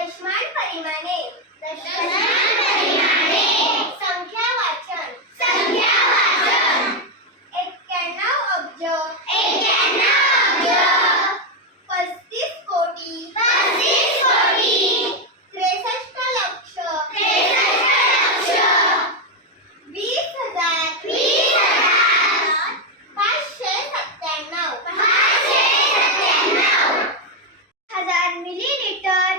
दशमान परिमाणे संख्या वाचन 91 अब्ज 35 कोटी 63 लक्ष 20,597 हजार मिलीलीटर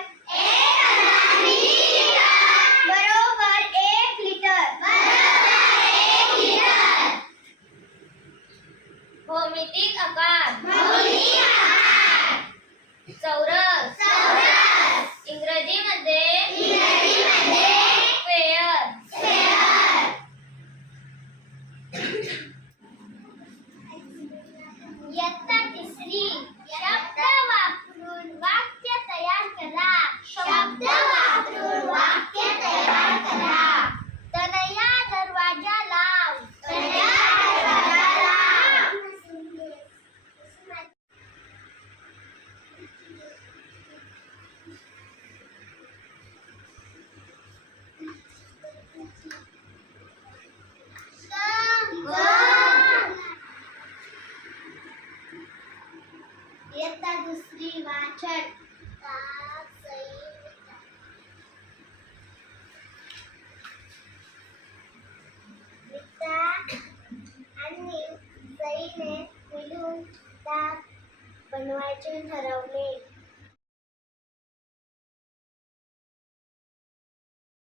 बरोबर 1 लिटर भौमितिक आकार चौरस इंग्रजीमध्ये स्क्वेअर इयत्ता तिसरी शब्द वापरून वाक्य तयार करा तनया दरवाजा लाव इयत्ता दुसरी वाचन मिता आणि सईने मिळून ताक बनवायचे ठरवले.